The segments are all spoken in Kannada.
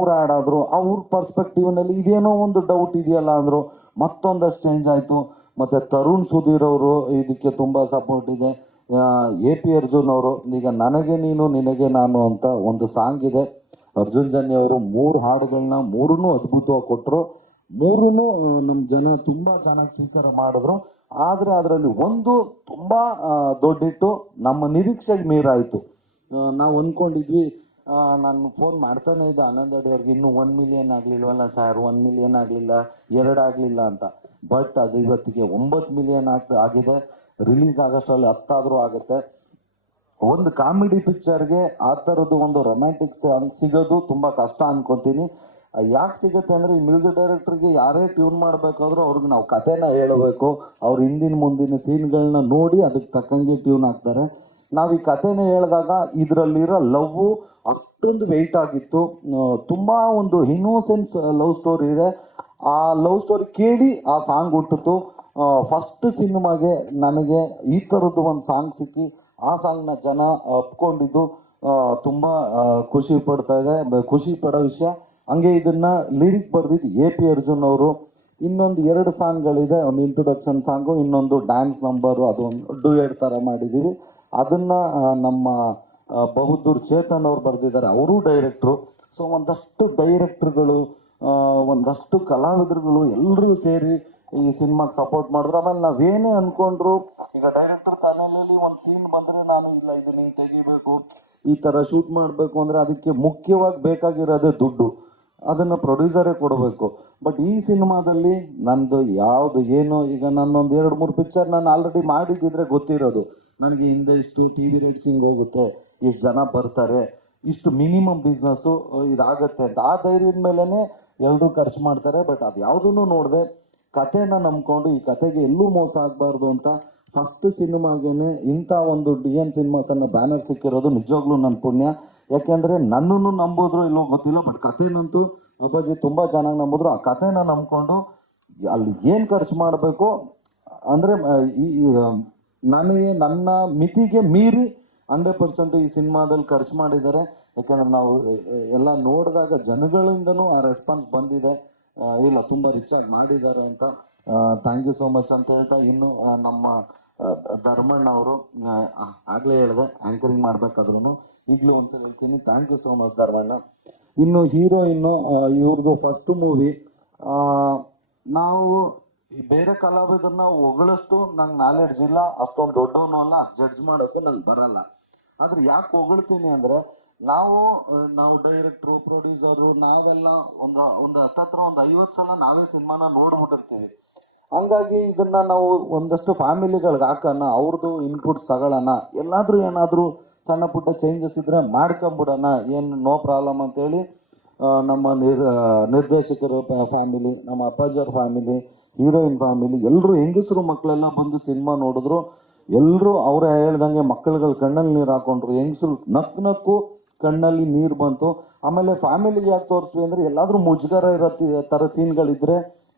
ಅವ್ರು ಆ್ಯಡ್ ಆದರು ಅವ್ರ ಪರ್ಸ್ಪೆಕ್ಟಿವ್ನಲ್ಲಿ ಇದೇನೋ ಒಂದು ಡೌಟ್ ಇದೆಯಲ್ಲ ಅಂದರು, ಮತ್ತೊಂದಷ್ಟು ಚೇಂಜ್ ಆಯಿತು. ಮತ್ತು ತರುಣ್ ಸುಧೀರ್ ಅವರು ಇದಕ್ಕೆ ತುಂಬ ಸಪೋರ್ಟ್ ಇದೆ. ಎ ಪಿ ಅರ್ಜುನ್ ಅವರು, ಈಗ ನನಗೆ ನೀನು, ನಿನಗೆ ನಾನು ಅಂತ ಒಂದು ಸಾಂಗ್ ಇದೆ. ಅರ್ಜುನ್ ಜನ್ಯ ಅವರು ಮೂರು ಹಾಡುಗಳನ್ನ ಮೂರನ್ನೂ ಅದ್ಭುತವಾಗಿ ಕೊಟ್ಟರು ಮೂರೂ ನಮ್ಮ ಜನ ತುಂಬ ಚೆನ್ನಾಗಿ ಸ್ವೀಕಾರ ಮಾಡಿದ್ರು. ಆದರೆ ಅದರಲ್ಲಿ ಒಂದು ತುಂಬ ದೊಡ್ಡಿಟ್ಟು ನಮ್ಮ ನಿರೀಕ್ಷೆಗೆ ಮೀರಾಯಿತು. ನಾವು ಅಂದ್ಕೊಂಡಿದ್ವಿ ನಾನು ಫೋನ್ ಮಾಡ್ತಾನೆ ಇದ್ದೆ. ಆನಂದ್ ಅಡಿ ಅವ್ರಿಗೆ ಇನ್ನೂ ಒನ್ ಮಿಲಿಯನ್ ಆಗಲಿಲ್ವಲ್ಲ ಸರ್ ಒನ್ ಮಿಲಿಯನ್ ಆಗಲಿಲ್ಲ, ಎರಡು ಆಗಲಿಲ್ಲ ಅಂತ. ಬಟ್ ಅದು ಇವತ್ತಿಗೆ ಒಂಬತ್ತು ಮಿಲಿಯನ್ ಆಗ್ತ ಆಗಿದೆ. ರಿಲೀಸ್ ಆಗೋಷ್ಟರಲ್ಲಿ ಹತ್ತಾದರೂ ಆಗುತ್ತೆ. ಒಂದು ಕಾಮಿಡಿ ಪಿಕ್ಚರ್ಗೆ ಆ ಥರದ್ದು ಒಂದು ರೊಮ್ಯಾಂಟಿಕ್ ಸಾಂಗ್ ಸಿಗೋದು ತುಂಬ ಕಷ್ಟ ಅನ್ಕೊಂತೀನಿ. ಯಾಕೆ ಸಿಗುತ್ತೆ ಅಂದರೆ ಈ ಮ್ಯೂಸಿಕ್ ಡೈರೆಕ್ಟರ್ಗೆ ಯಾರೇ ಟ್ಯೂನ್ ಮಾಡಬೇಕಾದ್ರೂ ಅವ್ರಿಗೆ ನಾವು ಕಥೆನ ಹೇಳಬೇಕು. ಅವ್ರ ಹಿಂದಿನ ಮುಂದಿನ ಸೀನ್ಗಳನ್ನ ನೋಡಿ ಅದಕ್ಕೆ ತಕ್ಕಂಗೆ ಟ್ಯೂನ್ ಹಾಕ್ತಾರೆ. ನಾವು ಈ ಕಥೆನ ಹೇಳಿದಾಗ ಇದರಲ್ಲಿರೋ ಲವ್ ಅಷ್ಟೊಂದು ವೆಯ್ಟ್ ಆಗಿತ್ತು. ತುಂಬ ಒಂದು ಇನ್ನೋಸೆನ್ಸ್ ಲವ್ ಸ್ಟೋರಿ ಇದೆ. ಆ ಲವ್ ಸ್ಟೋರಿ ಕೇಳಿ ಆ ಸಾಂಗ್ ಹುಟ್ಟಿತು. ಫಸ್ಟ್ ಸಿನಿಮಾಗೆ ನನಗೆ ಈ ಥರದ್ದು ಒಂದು ಸಾಂಗ್ ಸಿಕ್ಕಿ ಆ ಸಾಂಗ್ನ ಜನ ಒಪ್ಕೊಂಡಿದ್ದು. ತುಂಬ ಖುಷಿ ಪಡ್ತಾ ಇದೆ. ಖುಷಿ ಪಡೋ ವಿಷಯ. ಹಂಗೆ ಇದನ್ನ ಲಿರಿಕ್ ಬರೆದಿದ್ದು ಎ ಪಿ ಅರ್ಜುನ್ ಅವರು. ಇನ್ನೊಂದು ಎರಡು ಸಾಂಗ್ಗಳಿದೆ ಒಂದು ಇಂಟ್ರೊಡಕ್ಷನ್ ಸಾಂಗು ಇನ್ನೊಂದು ಡ್ಯಾನ್ಸ್ ನಂಬರು ಅದೊಂದು ಡುಯೆಟ್ ಥರ ಮಾಡಿದ್ದೀವಿ ಅದನ್ನ ನಮ್ಮ ಬಹುದ್ದೂರ್ ಚೇತನ್ ಅವ್ರು ಬರೆದಿದ್ದಾರೆ. ಅವರು ಡೈರೆಕ್ಟ್ರು. ಸೊ ಒಂದಷ್ಟು ಡೈರೆಕ್ಟ್ರುಗಳು ಒಂದಷ್ಟು ಕಲಾವಿದರುಗಳು ಎಲ್ಲರೂ ಸೇರಿ ಈ ಸಿನಿಮಾಗೆ ಸಪೋರ್ಟ್ ಮಾಡಿದ್ರು. ಆಮೇಲೆ ನಾವೇನೇ ಅನ್ಕೊಂಡ್ರು, ಈಗ ಡೈರೆಕ್ಟರ್ ತಲೆಯಲ್ಲಿ ಒಂದು ಸೀನ್ ಬಂದ್ರೆ ನಾನು ಇಲ್ಲ ಇದನ್ನ ತೆಗಿಬೇಕು, ಈ ತರ ಶೂಟ್ ಮಾಡಬೇಕು ಅಂದ್ರೆ ಅದಕ್ಕೆ ಮುಖ್ಯವಾಗಿ ಬೇಕಾಗಿರೋದೇ ದುಡ್ಡು. ಅದನ್ನ ಪ್ರೊಡ್ಯೂಸರೇ ಕೊಡಬೇಕು. ಬಟ್ ಈ ಸಿನಿಮಾದಲ್ಲಿ ನಂದು ಯಾವುದು ಏನು, ಈಗ ನಾನೊಂದು ಎರಡು ಮೂರು ಪಿಕ್ಚರ್ ನಾನು ಆಲ್ರೆಡಿ ಮಾಡಿದ್ದಿದ್ರೆ ಗೊತ್ತಿರೋದು. ನನಗೆ ಹಿಂದೆ ಇಷ್ಟು ಟಿ ವಿ ರೇಟಿಂಗ್ ಹೋಗುತ್ತೆ, ಇಷ್ಟು ಜನ ಬರ್ತಾರೆ, ಇಷ್ಟು ಮಿನಿಮಮ್ ಬಿಸ್ನೆಸ್ಸು ಇದಾಗತ್ತೆ ಅಂತ. ಆ ಧೈರ್ಯದ ಮೇಲೇ ಎಲ್ಲರೂ ಖರ್ಚು ಮಾಡ್ತಾರೆ, ಬಟ್ ಅದು ಯಾವುದನ್ನು ನೋಡದೆ ಕಥೆನ ನಂಬ್ಕೊಂಡು ಈ ಕಥೆಗೆ ಎಲ್ಲೂ ಮೋಸ ಆಗಬಾರ್ದು ಅಂತ ಫಸ್ಟ್ ಸಿನಿಮಾಗೇನೆ ಇಂಥ ಒಂದು ಡಿ ಎನ್ ಸಿನಿಮಾ ತನ್ನ ಬ್ಯಾನರ್ ಸಿಕ್ಕಿರೋದು ನಿಜವಾಗ್ಲೂ ನನ್ನ ಪುಣ್ಯ. ಯಾಕೆಂದ್ರೆ ನನ್ನನ್ನು ನಂಬೋದ್ರು ಇಲ್ಲೋ ಗೊತ್ತಿಲ್ಲ, ಬಟ್ ಕಥೆನಂತೂ ಅಪ್ಪಾಜಿ ತುಂಬಾ ಚೆನ್ನಾಗಿ ನಂಬಿದ್ರು. ಆ ಕಥೆನ ನಂಬಿಕೊಂಡು ಅಲ್ಲಿ ಏನು ಖರ್ಚು ಮಾಡಬೇಕು ಅಂದ್ರೆ ಈ ನನಗೆ ನನ್ನ ಮಿತಿಗೆ ಮೀರಿ ಹಂಡ್ರೆಡ್ ಪರ್ಸೆಂಟ್ ಈ ಸಿನಿಮಾದಲ್ಲಿ ಖರ್ಚು ಮಾಡಿದ್ದಾರೆ. ಯಾಕಂದ್ರೆ ನಾವು ಎಲ್ಲ ನೋಡಿದಾಗ ಜನಗಳಿಂದನೂ ಆ ರೆಸ್ಪಾನ್ಸ್ ಬಂದಿದೆ. ಇಲ್ಲ, ತುಂಬ ರಿಚ್ ಆಗಿ ಮಾಡಿದ್ದಾರೆ ಅಂತ. ಥ್ಯಾಂಕ್ ಯು ಸೋ ಮಚ್ ಅಂತ ಹೇಳ್ತಾ ಇನ್ನು ನಮ್ಮ ಧರ್ಮಣ್ಣ ಅವರು ಆಗ್ಲೇ ಹೇಳಿದೆ ಆಂಕರಿಂಗ್ ಮಾಡ್ಬೇಕಾದ್ರೂ ಈಗಲೂ ಒಂದ್ಸಲ ಹೇಳ್ತೀನಿ thank you so much Dharmanna. ಇನ್ನು ಹೀರೋಯಿನ್ನು ಇವ್ರದ್ದು ಫಸ್ಟ್ ಮೂವಿ ನಾವು ಬೇರೆ ಕಲಾವಿದರನ್ನ ಹೊಗಳಷ್ಟು ನಂಗೆ ನಾಲೆಡ್ಜ್ ಇಲ್ಲ, ಅಷ್ಟೊಂದು ದೊಡ್ಡವನು ಅಲ್ಲ ಜಡ್ಜ್ ಮಾಡೋಕ್ಕೂ ನಂಗೆ ಬರಲ್ಲ. ಆದ್ರೆ ಯಾಕೆ ಹೊಗಳ್ತೀನಿ ಅಂದ್ರೆ, ನಾವು ನಾವು ಡೈರೆಕ್ಟ್ರು ಪ್ರೊಡ್ಯೂಸರು ನಾವೆಲ್ಲ ಒಂದು ಒಂದು ಹತ್ತತ್ರ ಒಂದು ಐವತ್ತು ಸಲ ನಾವೇ ಸಿನಿಮಾನ ನೋಡ್ಬಿಟ್ಟಿರ್ತೀವಿ. ಹಂಗಾಗಿ ಇದನ್ನ ನಾವು ಒಂದಷ್ಟು ಫ್ಯಾಮಿಲಿಗಳಿಗೆ ಹಾಕೋಣ ಅವ್ರದ್ದು ಇನ್ಪುಟ್ಸ್ ತಗೊಳ್ಳೋಣ ಎಲ್ಲಾದ್ರೂ ಏನಾದರೂ ಸಣ್ಣ ಪುಟ್ಟ ಚೇಂಜಸ್ ಇದ್ರೆ ಮಾಡ್ಕೊಂಬಿಡೋಣ, ಏನು ನೋ ಪ್ರಾಬ್ಲಮ್ ಅಂತೇಳಿ ನಮ್ಮ ನಿರ್ ನಿರ್ದೇಶಕರು ನಿರ್ದೇಶಕರ ಫ್ಯಾಮಿಲಿ ನಮ್ಮ ಅಪ್ಪಾಜಿಯವ್ರ ಫ್ಯಾಮಿಲಿ ಹೀರೋಯಿನ್ ಫ್ಯಾಮಿಲಿ ಎಲ್ಲರೂ ಹೆಂಗಸರು ಮಕ್ಕಳೆಲ್ಲ ಬಂದು ಸಿನಿಮಾ ನೋಡಿದ್ರು ಎಲ್ಲರೂ ಅವರೇ ಹೇಳ್ದಂಗೆ ಮಕ್ಕಳುಗಳು ಕಣ್ಣಲ್ಲಿ ನೀರು ಹಾಕೊಂಡ್ರು, ಹೆಂಗಸರು ನಕ್ಕು ನಕ್ಕು ಕಣ್ಣಲ್ಲಿ ನೀರು ಬಂತು. ಆಮೇಲೆ ಫ್ಯಾಮಿಲಿಗೆ ಯಾಕೆ ತೋರಿಸ್ವಿ ಅಂದರೆ, ಎಲ್ಲಾದರೂ ಮುಜುಗರ ಇರೋ ಥರ ಸೀನ್ಗಳಿದ್ರೆ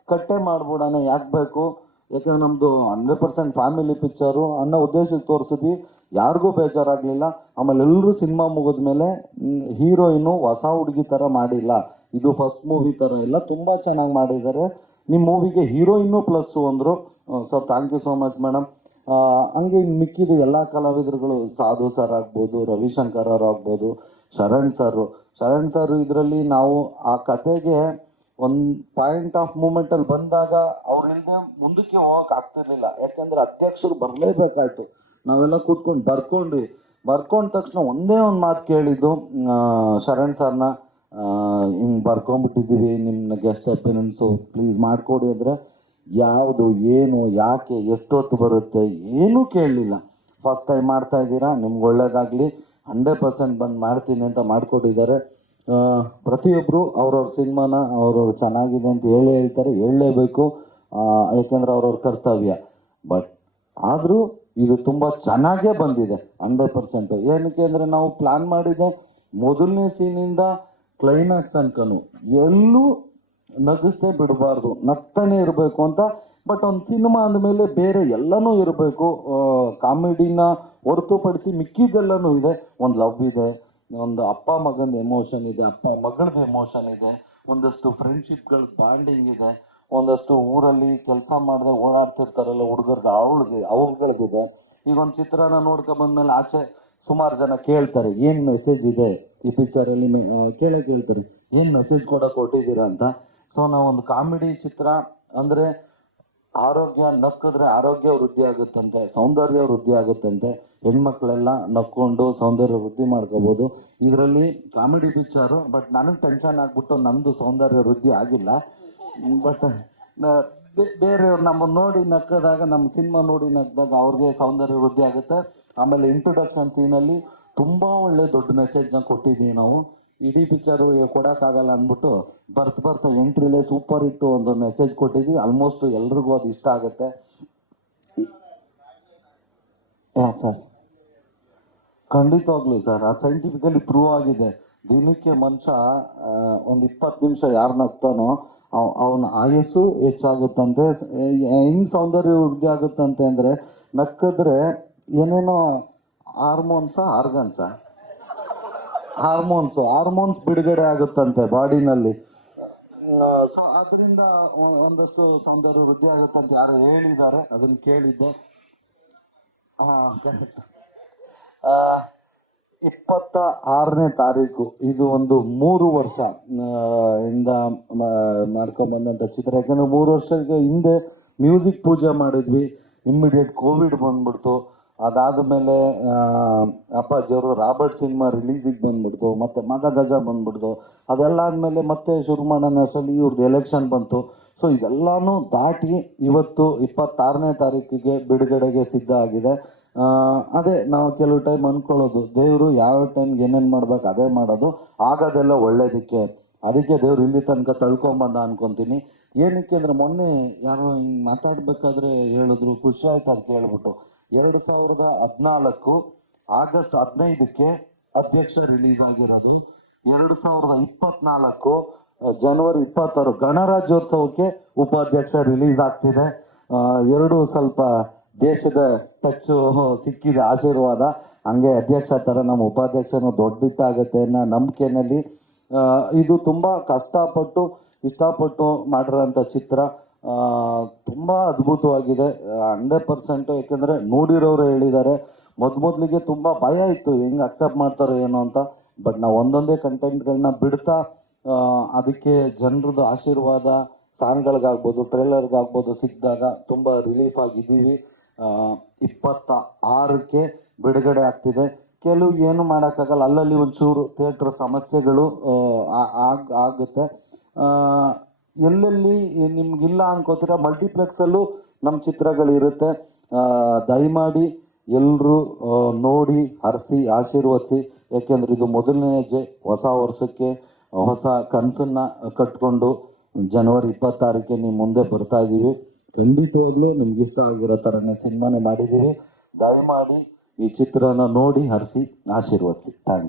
ಕಟ್ಟೆ ಮಾಡ್ಬಿಡೋಣ, ಯಾಕೆ ಬೇಕು? ಯಾಕಂದ್ರೆ ನಮ್ಮದು ಹಂಡ್ರೆಡ್ ಪರ್ಸೆಂಟ್ ಫ್ಯಾಮಿಲಿ ಪಿಕ್ಚರು ಅನ್ನೋ ಉದ್ದೇಶಕ್ಕೆ ತೋರಿಸಿದ್ವಿ. ಯಾರಿಗೂ ಬೇಜಾರಾಗಲಿಲ್ಲ. ಆಮೇಲೆ ಎಲ್ಲರೂ ಸಿನಿಮಾ ಮುಗಿದ್ಮೇಲೆ ಹೀರೋಯಿನು ಹೊಸ ಹುಡುಗಿ ಥರ ಮಾಡಿಲ್ಲ. ಇದು ಫಸ್ಟ್ ಮೂವಿ ಥರ ಇಲ್ಲ ತುಂಬ ಚೆನ್ನಾಗಿ ಮಾಡಿದ್ದಾರೆ. ನಿಮ್ಮ ಮೂವಿಗೆ ಹೀರೋಯಿನ್ನು ಪ್ಲಸ್ಸು ಅಂದರು so, thank you so much madam ಹಂಗೆ ಇನ್ನು ಮಿಕ್ಕಿದ ಎಲ್ಲ ಕಲಾವಿದರುಗಳು ಸಾಧು ಸರ್ ಆಗ್ಬೋದು, ರವಿಶಂಕರ್ ಅವರು ಆಗ್ಬೋದು, ಶರಣ್ ಸರ್ ಶರಣ್ ಸರ್ ಇದರಲ್ಲಿ ನಾವು ಆ ಕತೆಗೆ ಒಂದು ಪಾಯಿಂಟ್ ಆಫ್ ಮೂಮೆಂಟಲ್ಲಿ ಬಂದಾಗ ಅವ್ರು ಇಲ್ಲದೆ ಮುಂದಕ್ಕೆ ಹೋಗಕ್ ಆಗ್ತಿರ್ಲಿಲ್ಲ. ಯಾಕಂದ್ರೆ ಅಧ್ಯಕ್ಷರು ಬರಲೇಬೇಕಾಯ್ತು. ನಾವೆಲ್ಲ ಕೂತ್ಕೊಂಡು ಬರ್ಕೊಂಡ್ವಿ. ಬರ್ಕೊಂಡ ತಕ್ಷಣ ಒಂದೇ ಒಂದು ಮಾತು ಕೇಳಿದ್ದು ಶರಣ್ ಸರ್ನ. ಹಿಂಗೆ ಬರ್ಕೊಂಬಿಟ್ಟಿದ್ದೀವಿ ನಿಮ್ಮ ಗೆಸ್ಟ್ ಅಪಿಯರೆನ್ಸು ಪ್ಲೀಸ್ ಮಾಡಿಕೊಡಿ ಅಂದರೆ ಯಾವುದು, ಏನು, ಯಾಕೆ, ಎಷ್ಟೊತ್ತು ಬರುತ್ತೆ ಏನೂ ಕೇಳಲಿಲ್ಲ. ಫಸ್ಟ್ ಟೈಮ್ ಮಾಡ್ತಾ ಇದ್ದೀರಾ, ನಿಮ್ಗೆ ಒಳ್ಳೇದಾಗಲಿ ಹಂಡ್ರೆಡ್ ಪರ್ಸೆಂಟ್ ಬಂದು ಮಾಡ್ತೀನಿ ಅಂತ ಮಾಡಿಕೊಟ್ಟಿದ್ದಾರೆ. ಪ್ರತಿಯೊಬ್ಬರು ಅವ್ರವ್ರ ಸಿನಿಮಾನ, ಅವ್ರವ್ರು ಚೆನ್ನಾಗಿದೆ ಅಂತ ಹೇಳಿ ಹೇಳ್ತಾರೆ, ಹೇಳಲೇಬೇಕು. ಯಾಕೆಂದ್ರೆ ಅವ್ರವ್ರ ಕರ್ತವ್ಯ. ಬಟ್ ಆದರೂ ಇದು ತುಂಬ ಚೆನ್ನಾಗೇ ಬಂದಿದೆ ಹಂಡ್ರೆಡ್ ಪರ್ಸೆಂಟ್ ಏನಕ್ಕೆ ಅಂದರೆ ನಾವು ಪ್ಲಾನ್ ಮಾಡಿದೆ, ಮೊದಲನೇ ಸೀನಿಂದ ಕ್ಲೈಮ್ಯಾಕ್ಸ್ ತನಕನು. ಎಲ್ಲೂ ನಗಿಸ್ತೇ ಬಿಡಬಾರ್ದು. ನಗ್ತಾನೆ ಇರಬೇಕು ಅಂತ. ಬಟ್ ಒಂದು ಸಿನಿಮಾ ಅಂದಮೇಲೆ ಬೇರೆ ಎಲ್ಲನೂ ಇರಬೇಕು. ಕಾಮಿಡಿನ ಹೊರತುಪಡಿಸಿ ಮಿಕ್ಕಿದ್ದೆಲ್ಲನೂ ಇದೆ. ಒಂದು ಲವ್ ಇದೆ, ಒಂದು ಅಪ್ಪ ಮಗನ ಎಮೋಷನ್ ಇದೆ, ಅಪ್ಪ ಮಗಳದ ಎಮೋಷನ್ ಇದೆ, ಒಂದಷ್ಟು ಫ್ರೆಂಡ್ಶಿಪ್ಗಳ ಬಾಂಡಿಂಗ್ ಇದೆ, ಒಂದಷ್ಟು ಊರಲ್ಲಿ ಕೆಲಸ ಮಾಡದೆ ಓಡಾಡ್ತಿರ್ತಾರಲ್ಲ ಹುಡುಗರ್ಗೆ ಅವಳಿಗೆ ಅವ್ರಗಳಿಗಿದೆ ಈಗ ಒಂದು ಚಿತ್ರನ ನೋಡ್ಕೊ ಬಂದ್ಮೇಲೆ ಆಚೆ ಸುಮಾರು ಜನ ಕೇಳ್ತಾರೆ ಏನ್ ಮೆಸೇಜ್ ಇದೆ? ಈ ಪಿಕ್ಚರ್ ಅಲ್ಲಿ ಮೆ- ಆ, ಕೇಳೇ ಕೇಳ್ತಾರೆ ಏನ್ ಮೆಸೇಜ್ ಕೂಡ ಕೊಟ್ಟಿದ್ದೀರಾ ಅಂತ? ಸೊ ನಾವು ಒಂದು ಕಾಮಿಡಿ ಚಿತ್ರ ಅಂದ್ರೆ ಆರೋಗ್ಯ ನಕ್ಕಿದ್ರೆ ಆರೋಗ್ಯ ವೃದ್ಧಿ ಆಗುತ್ತಂತೆ ಸೌಂದರ್ಯ ವೃದ್ಧಿ ಆಗುತ್ತಂತೆ ಹೆಣ್ಮಕ್ಳೆಲ್ಲ ನಕ್ಕೊಂಡು ಸೌಂದರ್ಯ ವೃದ್ಧಿ ಮಾಡ್ಕೋಬಹುದು ಇದರಲ್ಲಿ ಕಾಮಿಡಿ ಪಿಕ್ಚರು ಬಟ್ ನನಗೆ ಟೆನ್ಷನ್ ಆಗ್ಬಿಟ್ಟು ನಂದು ಸೌಂದರ್ಯ ವೃದ್ಧಿ ಆಗಿಲ್ಲ. ಬಟ್ ಬೇರೆಯವ್ರು ನಮ್ಮನ್ನ ನೋಡಿ ನಕ್ಕದಾಗ ನಮ್ಮ ಸಿನಿಮಾ ನೋಡಿ ನಕ್ಕಿದಾಗ ಅವ್ರಿಗೆ ಸೌಂದರ್ಯ ವೃದ್ಧಿ ಆಗುತ್ತೆ. ಆಮೇಲೆ ಇಂಟ್ರೊಡಕ್ಷನ್ ಸೀನಲ್ಲಿ ತುಂಬಾ ಒಳ್ಳೆ ದೊಡ್ಡ ಮೆಸೇಜ್ನ ಕೊಟ್ಟಿದ್ದೀವಿ ನಾವು. ಇಡೀ ಪಿಕ್ಚರು ಕೊಡೋಕ್ಕಾಗಲ್ಲ ಅಂದ್ಬಿಟ್ಟು ಬರ್ತ ಬರ್ತಾ ಎಂಟ್ರಿಲೇ ಸೂಪರ್ ಹಿಟ್ಟು ಒಂದು ಮೆಸೇಜ್ ಕೊಟ್ಟಿದ್ದೀವಿ. ಆಲ್ಮೋಸ್ಟ್ ಎಲ್ರಿಗೂ ಅದು ಇಷ್ಟ ಆಗುತ್ತೆ. ಸರ್? ಖಂಡಿತವಾಗ್ಲೂ, ಸರ್. ಅದು ಸೈಂಟಿಫಿಕಲಿ ಪ್ರೂವ್ ಆಗಿದೆ. ದಿನಕ್ಕೆ ಮನುಷ್ಯ ಒಂದು ಇಪ್ಪತ್ತು ನಿಮಿಷ ಯಾರು ನಗ್ತಾನೋ ಅವನ ಆಯಸ್ಸು ಹೆಚ್ಚಾಗುತ್ತಂತೆ. ಹೆಂಗ್ ಸೌಂದರ್ಯ ವೃದ್ಧಿ ಆಗುತ್ತಂತೆ ಅಂದ್ರೆ, ನಕ್ಕಿದ್ರೆ ಏನೇನೋ ಹಾರ್ಮೋನ್ಸ ಆರ್ಗನ್ಸ. ಹಾರ್ಮೋನ್ಸ್ ಹಾರ್ಮೋನ್ಸ್ ಬಿಡುಗಡೆ ಆಗುತ್ತಂತೆ ಬಾಡಿನಲ್ಲಿ. ಸೊ ಅದರಿಂದ ಒಂದಷ್ಟು ಸೌಂದರ್ಯ ವೃದ್ಧಿ ಆಗುತ್ತಂತ ಯಾರು ಹೇಳಿದ್ದಾರೆ. ಅದನ್ನ ಕೇಳಿದ್ದೆ. ಇಪ್ಪತ್ತ ಆರನೇ ತಾರೀಕು ಇದು ಒಂದು ಮೂರು ವರ್ಷ ಇಂದ ಮಾಡ್ಕೊಂಡ್ ಬಂದಂತ ಚಿತ್ರ. ಯಾಕಂದ್ರೆ ಮೂರು ವರ್ಷದ ಹಿಂದೆ ಮ್ಯೂಸಿಕ್ ಪೂಜೆ ಮಾಡಿದ್ವಿ. ಇಮ್ಮಿಡಿಯೇಟ್ ಕೋವಿಡ್ ಬಂದ್ಬಿಡ್ತು. ಅದಾದ್ಮೇಲೆ ಮೇಲೆ ಅಪ್ಪಾಜಿಯವರು ರಾಬರ್ಟ್ ಸಿನಿಮಾ ರಿಲೀಸಿಗೆ ಬಂದ್ಬಿಡ್ತು, ಮತ್ತೆ ಮಗ ಗಜ ಬಂದ್ಬಿಡ್ತು ಅದೆಲ್ಲ ಆದ್ಮೇಲೆ ಮತ್ತೆ ಶುರು ಮಾಡೋಣ ಸಲ ಇವ್ರದ್ದು ಎಲೆಕ್ಷನ್ ಬಂತು. ಸೊ ಇದೆಲ್ಲಾನು ದಾಟಿ ಇವತ್ತು ಇಪ್ಪತ್ತಾರನೇ ತಾರೀಕಿಗೆ ಬಿಡುಗಡೆಗೆ ಸಿದ್ಧ ಆಗಿದೆ. ಅದೇ ನಾವು ಕೆಲವು ಟೈಮ್ ಅನ್ಕೊಳ್ಳೋದು, ದೇವರು ಯಾವ ಟೈಮ್ಗೆ ಏನೇನು ಮಾಡ್ಬೇಕು ಅದೇ ಮಾಡೋದು, ಆಗೋದೆಲ್ಲ ಒಳ್ಳೇದಕ್ಕೆ. ಅದಕ್ಕೆ ದೇವ್ರು ಇಲ್ಲಿ ತನಕ ತಳ್ಕೊಂಬಂದ ಅನ್ಕೊಂತೀನಿ. ಏನಕ್ಕೆ ಅಂದ್ರೆ ಮೊನ್ನೆ ಯಾರೋ ಹಿಂಗೆ ಮಾತಾಡ್ಬೇಕಾದ್ರೆ ಹೇಳಿದ್ರು, ಖುಷಿ ಆಯ್ತು ಅದು ಕೇಳ್ಬಿಟ್ಟು ಎರಡು ಸಾವಿರದ ಹದಿನಾಲ್ಕು ಆಗಸ್ಟ್ ಹದಿನೈದಕ್ಕೆ ಅಧ್ಯಕ್ಷ ರಿಲೀಸ್ ಆಗಿರೋದು. ಎರಡು ಸಾವಿರದ ಇಪ್ಪತ್ನಾಲ್ಕು ಜನವರಿ ಇಪ್ಪತ್ತಾರು ಗಣರಾಜ್ಯೋತ್ಸವಕ್ಕೆ ಉಪಾಧ್ಯಕ್ಷ ರಿಲೀಸ್ ಆಗ್ತಿದೆ. ಎರಡು ಸ್ವಲ್ಪ ದೇಶದ ಟಚ್ಚು ಸಿಕ್ಕಿದೆ ಆಶೀರ್ವಾದ. ಹಂಗೆ ಅಧ್ಯಕ್ಷ ಥರ ನಮ್ಮ ಉಪಾಧ್ಯಕ್ಷನು ದೊಡ್ಡದಾಗತ್ತೆ ಅನ್ನೋ ನಂಬಿಕೆನಲ್ಲಿ ಇದು ತುಂಬ ಕಷ್ಟಪಟ್ಟು, ಇಷ್ಟಪಟ್ಟು ಮಾಡಿರೋಂಥ ಚಿತ್ರ. ತುಂಬಾ ಅದ್ಭುತವಾಗಿದೆ. ಹಂಡ್ರೆಡ್ ಪರ್ಸೆಂಟ್ ಯಾಕಂದ್ರೆ ನೋಡಿರೋರು ಹೇಳಿದ್ದಾರೆ. ಮೊದ್ ಮೊದಲಿಗೆ ತುಂಬಾ ಭಯ ಇತ್ತು, ಹೆಂಗೆ ಅಕ್ಸೆಪ್ಟ್ ಮಾಡ್ತಾರೋ ಏನೋ ಅಂತ. ಬಟ್ ನಾವು ಒಂದೊಂದೇ ಕಂಟೆಂಟ್ಗಳನ್ನ ಬಿಡ್ತಾ ಅದಕ್ಕೆ ಜನರದ್ದು ಆಶೀರ್ವಾದ, ಸಾಂಗ್ಗಳಿಗಾಗ್ಬೋದು ಟ್ರೇಲರ್ಗಾಗ್ಬೋದು ಸಿಕ್ಕಿದಾಗ ತುಂಬ ರಿಲೀಫ್ ಆಗಿದ್ದೀವಿ. ಇಪ್ಪತ್ತ ಆರಕ್ಕೆ ಬಿಡುಗಡೆ ಆಗ್ತಿದೆ. ಕೆಲವು ಏನು ಮಾಡೋಕ್ಕಾಗಲ್ಲ, ಅಲ್ಲಲ್ಲಿ ಒಂಚೂರು ಥಿಯೇಟ್ರ್ ಸಮಸ್ಯೆಗಳು ಆಗುತ್ತೆ. ಎಲ್ಲೆಲ್ಲಿ ನಿಮ್ಗಿಲ್ಲ ಅನ್ಕೋತೀರ, ಮಲ್ಟಿಪ್ಲೆಕ್ಸಲ್ಲೂ ನಮ್ಮ ಚಿತ್ರಗಳಿರುತ್ತೆ. ದಯಮಾಡಿ ಎಲ್ಲರೂ ನೋಡಿ, ಹರಿಸಿ, ಆಶೀರ್ವದಿಸಿ. ಯಾಕೆಂದ್ರೆ ಇದು ಮೊದಲನೇ ಹೆಜ್ಜೆ, ಹೊಸ ವರ್ಷಕ್ಕೆ, ಹೊಸ ಕನಸನ್ನ ಕಟ್ಕೊಂಡು ಜನವರಿ ಇಪ್ಪತ್ತಾರಕ್ಕೆ ನಿಮ್ಮ ಮುಂದೆ ಬರ್ತಾ ಇದ್ದೀವಿ ಖಂಡಿತವಾಗ್ಲೂ ನಿಮ್ಗೆ ಇಷ್ಟ ಆಗಿರೋ ಥರನೇ ಸಿನಿಮಾನೇ ಮಾಡಿದ್ದೀವಿ. ದಯಮಾಡಿ ಈ ಚಿತ್ರನ ನೋಡಿ, ಹರಿಸಿ, ಆಶೀರ್ವದಿಸಿ. ಥ್ಯಾಂಕ್